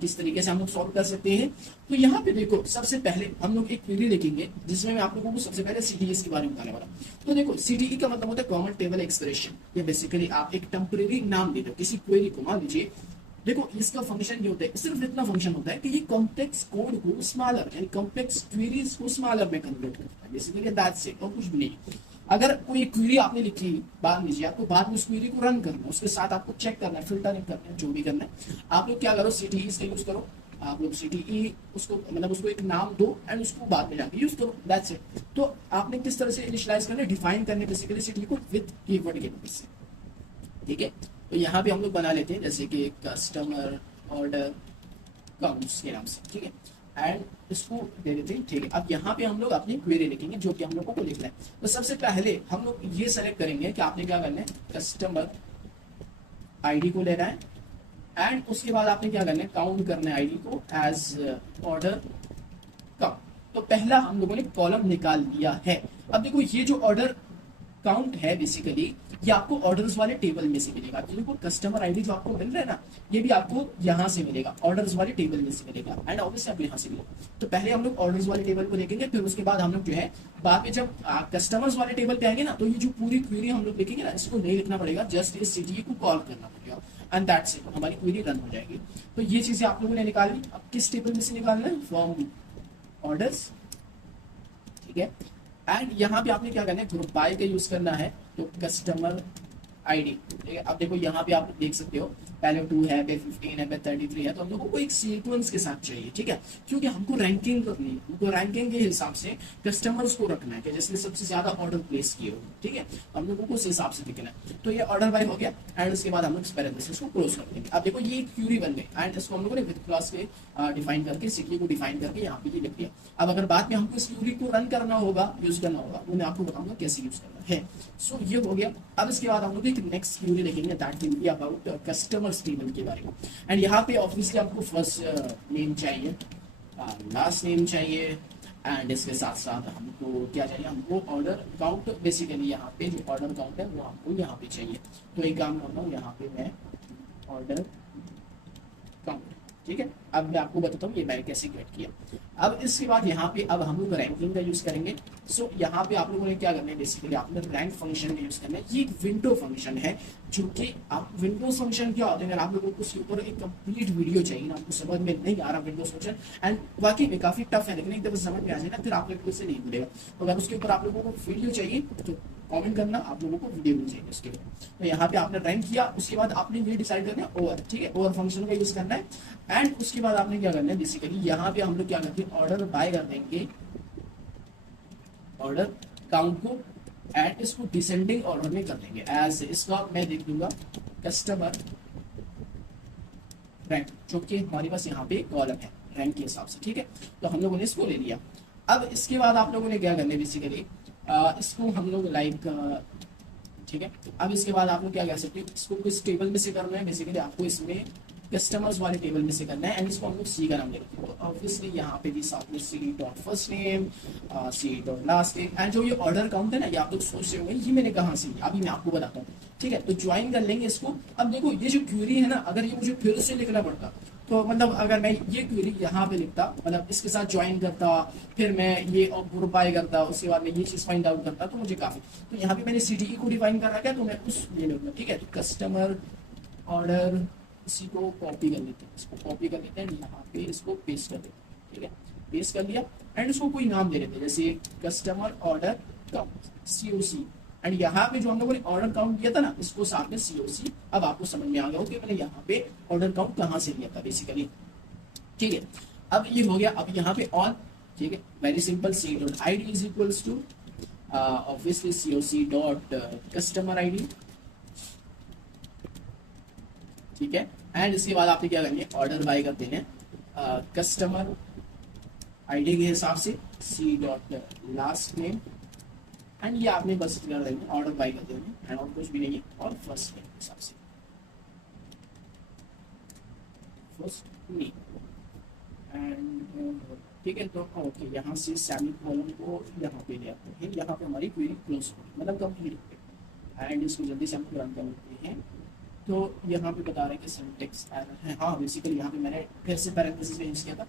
किस तरीके से हम लोग सॉल्व कर सकते हैं। तो यहाँ पे देखो सबसे पहले हम लोग एक क्वेरी लिखेंगे जिसमें मैं आप लोगों को सबसे पहले CTEs के बारे में बताने वाला। तो देखो CTE का मतलब होता है कॉमन टेबल एक्सप्रेशन। ये बेसिकली आप एक टेम्परेरी नाम देते हो किसी क्वेरी को। मान लीजिए देखो इसका फंक्शन ये होता है, सिर्फ इतना फंक्शन होता है कि ये कॉम्प्लेक्स कोड को स्मॉलर यानी कॉम्प्लेक्स क्वेरीज को स्मॉलर में कन्वर्ट करता है, बेसिकली दैट्स इट, और कुछ भी नहीं। अगर कोई क्वेरी आपने लिखी, मान लीजिए आपको बाद में उस क्वेरी को रन करना है, उसके साथ आपको चेक करना है, फिल्टरिंग करना है, जो भी करना है, आप लोग क्या करो, CTEs का यूज करो। आप लोग CTE उसको मतलब उसको एक नाम दो एंड उसको बाद में जाके यूज करो, दैट्स इट। तो आपने किस तरह से इनिशियलाइज करना है, डिफाइन करने बेसिकली CTE को विद कीवर्ड के मदद से, ठीक है। तो यहाँ पे हम लोग बना लेते हैं जैसे कि कस्टमर ऑर्डर काउंट्स के नाम से, ठीक है, एंड इसको दे देते हैं, ठीक है। अब यहाँ पे हम लोग अपनी क्वेरी लिखेंगे जो कि हम लोगों को लिखना है। तो सबसे पहले हम लोग ये सेलेक्ट करेंगे कि आपने क्या करना है, कस्टमर ID को लेना है, एंड उसके बाद आपने क्या करना है, काउंट करना है ID को एज ऑर्डर काउंट। तो पहला हम लोगों ने कॉलम निकाल लिया है। अब देखो ये जो ऑर्डर काउंट है बेसिकली ये आपको ऑर्डर्स वाले टेबल में से मिलेगा। देखो कस्टमर ID जो आपको मिल रहा है ना, ये भी आपको यहाँ से मिलेगा, ऑर्डर्स वाले टेबल में से मिलेगा, एंड ऑब्वियसली आपको यहाँ से मिलेगा। तो पहले हम लोग ऑर्डर्स वाले टेबल को देखेंगे, फिर उसके बाद हम लोग जो है बाद में जब कस्टमर्स वाले टेबल पे आएंगे ना, तो ये जो पूरी क्वेरी हम लोग लिखेंगे ना, इसको नहीं लिखना पड़ेगा, जस्ट इस CTE को कॉल करना पड़ेगा, एंड दैट्स इट, हमारी क्वेरी रन हो जाएगी। तो ये चीजें आप लोगों ने निकाल ली। अब किस टेबल में से निकालना है, फ्रॉम ऑर्डर्स, ठीक है। एंड यहाँ पे आपने क्या करना है, ग्रुप बाय का यूज करना है, तो कस्टमर ID, ठीक है। अब देखो यहाँ पे आप देख सकते हो पहले 2 है, पे 15 है, पे 33 है, तो हम लोगों को एक सीक्वेंस के साथ चाहिए, ठीक है, क्योंकि हमको रैंकिंग करनी है, हमको रैंकिंग के हिसाब से कस्टमर्स को रखना है कि जिसने सबसे ज्यादा ऑर्डर प्लेस किए हो, ठीक है, हम लोगों को उस हिसाब से दिखना है। तो ये ऑर्डर बाय हो गया एंड उसके बाद हम लोग पैरेंथेसिस को क्लोज कर देंगे। अब देखो ये एक क्यूरी बन गई एंड इसको हम लोगों ने विद क्लॉज के डिफाइन करके सिटी को डिफाइन करके यहाँ पे ये लिख दिया। अब अगर बाद में हमको इस क्यूरी को रन करना होगा, यूज करना होगा, वो मैं आपको बताऊंगा कैसे यूज करना है। सो ये हो गया। अब इसके बाद हम लोग एक नेक्स्ट क्यूरी लिखेंगे that will be about customers table के बारे में। एंड यहाँ पे ऑब्वियसली आपको फर्स्ट नेम चाहिए, लास्ट नेम चाहिए एंड इसके साथ साथ हमको क्या चाहिए, हमको ऑर्डर काउंट, बेसिकली यहाँ पे जो ऑर्डर काउंट है वो हमको यहाँ पे चाहिए। तो एक काम करता हूँ, यहाँ पे मैं ऑर्डर काउंट, ठीक है। अब मैं आपको बताता हूँ ये मैंने कैसे गेट किया। अब इसके बाद यहाँ पे अब हम लोग रैंकिंग का यूज करेंगे। सो यहाँ पे आप लोगों ने क्या करना है, बेसिकली आपने रैंक फंक्शन का यूज करना है। ये एक विंडो फंक्शन है, जो कि आप विंडोज फंक्शन क्या होते हैं, अगर आप लोगों को उसके ऊपर एक कंप्लीट वीडियो चाहिए ना, आपको समझ में नहीं आ रहा विंडोज फंक्शन एंड वाकई में काफी टफ है, लेकिन एक दफा समझ में आ जाए ना फिर आप लोगों से नहीं मिलेगा। तो अगर उसके ऊपर आप लोगों को वीडियो चाहिए तो कमेंट करना, आप लोगों को वीडियो मिल जाएगी उसके लिए। तो यहाँ पे आपने रैंक किया, उसके बाद आपने ये डिसाइड करना है ओवर, ठीक है, ओवर फंक्शन का यूज करना है। एंड उसके बाद आपने क्या करना है, बेसिकली यहाँ पे हम लोग क्या करते हैं, ऑर्डर बाय कर देंगे, ऑर्डर काउंट को एंड इसको डिसेंडिंग ऑर्डर में कर देंगे। एज इसका मैं देख दूंगा कस्टमर रैंक, जो कि हमारे पास यहाँ पे कॉलम है रैंक के हिसाब से, ठीक है। तो हम लोगों ने इसको ले लिया। अब इसके बाद आप लोगों ने क्या करना है, बेसिकली इसको हम लोग लाइक, ठीक है। अब इसके बाद आप लोग क्या कह सकते हैं, इसको किस टेबल में से करना है, बेसिकली आपको इसमें कस्टमर्स वाले टेबल में से करना है एंड इसको हम लोग सी का नाम देते हैं। तो ऑब्वियसली यहाँ पे भी साथ में c dot first name, c dot last name and जो ये ऑर्डर काउंट है ना, ये आप लोग सोच रहे होंगे ये मैंने कहाँ से लिया, अभी मैं आपको बताता हूँ, ठीक है। तो ज्वाइन कर लेंगे इसको। अब देखो ये जो क्यूरी है ना, अगर ये मुझे फिर से लिखना पड़ता, तो मतलब अगर मैं ये क्वेरी यहाँ पे लिखता, मतलब इसके साथ ज्वाइन करता, फिर मैं ये ग्रुप बाय करता, उसके बाद मैं ये चीज फाइंड आउट करता, तो मुझे काफी, तो यहाँ पे मैंने सीटीई को डिफाइन कर रखा है, तो मैं उस ले लूंगा, ठीक है। तो कस्टमर ऑर्डर, इसी को कॉपी कर लेते हैं, इसको कॉपी कर लेते हैं, यहाँ पे इसको पेस्ट कर देते हैं, ठीक है, पेस्ट कर लिया एंड इसको कोई नाम दे देते हैं, जैसे customer order count COC and यहाँ पे जो हम लोगों ने ऑर्डर काउंट किया था ना, इसको साथ में COC। अब आपको समझ में आ गया हो कि मैंने यहाँ पे ऑर्डर काउंट कहाँ से लिया था बेसिकली, ठीक है। अब ये हो गया। अब यहाँ पे ऑन, ठीक है, very simple, C dot ID is equals to obviously COC dot customer ID, ठीक है। एंड इसके बाद आपने क्या करनी है, ऑर्डर बाय कर देना है कस्टमर ID के हिसाब से, C dot last name and ये आपने बस कर देंगे, ऑर्डर बाय कर देंगे एंड और कुछ भी नहीं है, और फर्स्ट नेम के हिसाब से, फर्स्ट नेम एंड ठीक है। तो ओके, यहाँ से सेमी कॉलम को यहाँ पे ले आते हैं, यहाँ पे हमारी क्वेरी क्लोज हो गई, मतलब कंप्लीट हो गई एंड इसको जल्दी से हम रन कर लेते हैं। तो यहाँ पे बता रहे हैं कि सिंटैक्स एरर है, हाँ बेसिकली यहाँ पे मैंने फिर से पैरेंथेसिस में यूज किया था।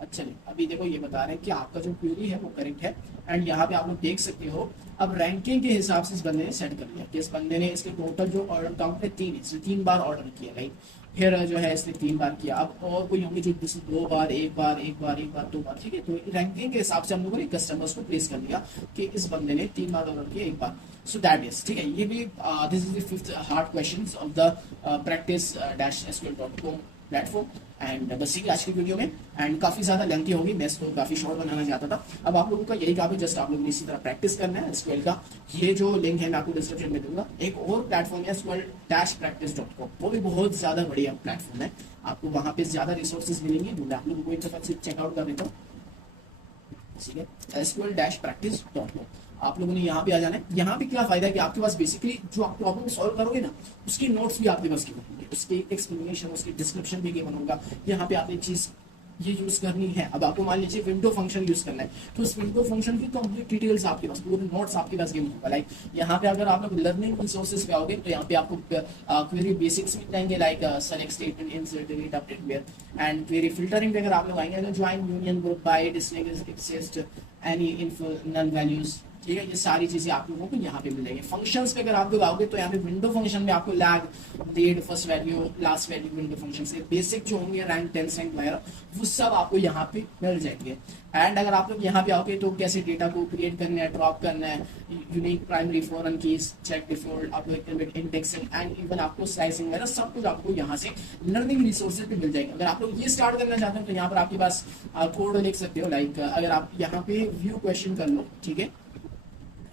अच्छा नहीं, अभी देखो ये बता रहे हैं कि आपका जो क्वेरी है वो करेक्ट है एंड यहाँ पे आप लोग देख सकते हो। अब रैंकिंग के हिसाब से इस बंदे ने सेट कर लिया कि इस बंदे ने इसके टोटल जो ऑर्डर काउंट है 3, इसने 3 बार ऑर्डर किया, राइट। फिर जो है इसने 3 बार किया। अब और कोई होंगे जो 2 बार, 1 बार, 1 बार, 1 बार, 2 बार, ठीक है। तो रैंकिंग के हिसाब से हम लोगों ने कस्टमर्स को प्लेस कर दिया कि इस बंदे ने 3 बार ऑर्डर किया, 1 बार। सो दैट इज, ठीक है। ये भी this is the 5th hard questions of the practice-sql.com platform and बस ये आज की वीडियो में, एंड काफी ज्यादा लेंथी होगी, मैं इसको काफी शॉर्ट बनाना चाहता था। अब आप लोगों का यही काम है, जस्ट आप लोगों ने इसी तरह प्रैक्टिस करना है SQL का। ये जो लिंक है मैं आपको डिस्क्रिप्शन में दूंगा। एक और प्लेटफॉर्म है sql-practice.com, वो भी बहुत ज्यादा बढ़िया प्लेटफॉर्म है, आपको वहां पे ज्यादा रिसोर्सेज मिलेंगे। मैं आप लोगों को एक दफा चेकआउट कर देता हूँ, ठीक है, sql-practice.com। आप लोगों ने यहाँ पे आ जाना है। यहाँ पे क्या फायदा है कि आपके पास बेसिकली जो आप प्रॉब्लम सॉल्व करोगे ना, उसकी नोट्स भी आपके पास गिवन होंगे, उसकी एक्सप्लेनेशन, उसकी डिस्क्रिप्शन भी गिवन होगा। यहाँ पे आपने चीज ये यूज करनी है। अब आपको मान लीजिए विंडो फंक्शन यूज करना है, तो उस विंडो फंक्शन की कंप्लीट डिटेल्स आपके पास, पूरे नोट्स आपके पास गिवन होगा। लाइक यहाँ पे अगर आप लोग लर्निंग रिसोर्सेज पे आओगे तो यहाँ पे आपको क्वेरी बेसिक्स मिल जाएंगे, like select statement, insert, delete, update, where and query filtering पे अगर आप लोग आएंगे तो join, union, group, by, distinguish, exist, any info, null values, ठीक है, ये सारी चीजें आप लोगों को यहाँ पे मिल जाएंगी। फंक्शंस पे अगर आप लोग आओगे तो यहाँ पे विंडो फंक्शन में आपको lag, lead, first value, last value, window function से बेसिक जो होंगे रैंक 10 रैंक वगैरह वो सब आपको यहाँ पे मिल जाएंगे। एंड अगर आप लोग यहाँ पे आओगे तो कैसे डेटा को क्रिएट करना है, ड्रॉप करना है, unique primary foreign keys, check default, आपको इंडेक्सिंग एंड इवन आपको स्लाइसिंग वगैरह सब कुछ आपको यहाँ से लर्निंग रिसोर्सेज पे मिल जाएगा। अगर आप लोग ये स्टार्ट करना चाहते हैं तो यहाँ पर आपके पास कोड लिख सकते हो। लाइक अगर आप यहाँ पे व्यू क्वेश्चन कर लो, ठीक है,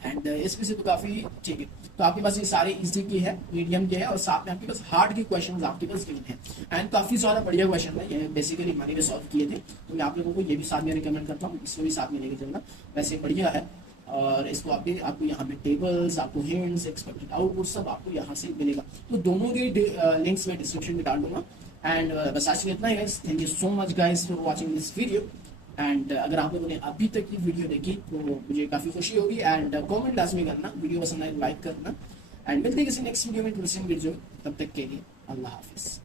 एंड इसमें से तो काफी ठीक है, तो आपके पास ये सारे इजी के है, मीडियम के है और साथ में आपके पास हार्ड के क्वेश्चंस आपके पास गिवन है एंड काफी ज्यादा बढ़िया क्वेश्चन है। ये बेसिकली मैंने भी सॉल्व किए थे, तो मैं आप लोगों को ये भी साथ में रिकमेंड करता हूँ, इसको भी साथ में लेके चलना, वैसे बढ़िया है। और इसको आपको यहाँ पे टेबल्स, आपको हिंट्स, एक्सपेक्टेड आउटपुट सब आपको यहाँ से मिलेगा। तो दोनों के लिंक्स मैं डिस्क्रिप्शन में डाल दूंगा। एंड बस आज के लिए इतना ही guys, thank you so much guys for watching this video. And अगर आप लोगों ने अभी तक की वीडियो देखी तो मुझे काफी खुशी होगी। एंड कमेंट लाजमी करना, वीडियो पसंद आए लाइक करना। एंड मिलते हैं किसी नेक्स्ट वीडियो में, तुलसी, तब तक के लिए अल्लाह हाफिज।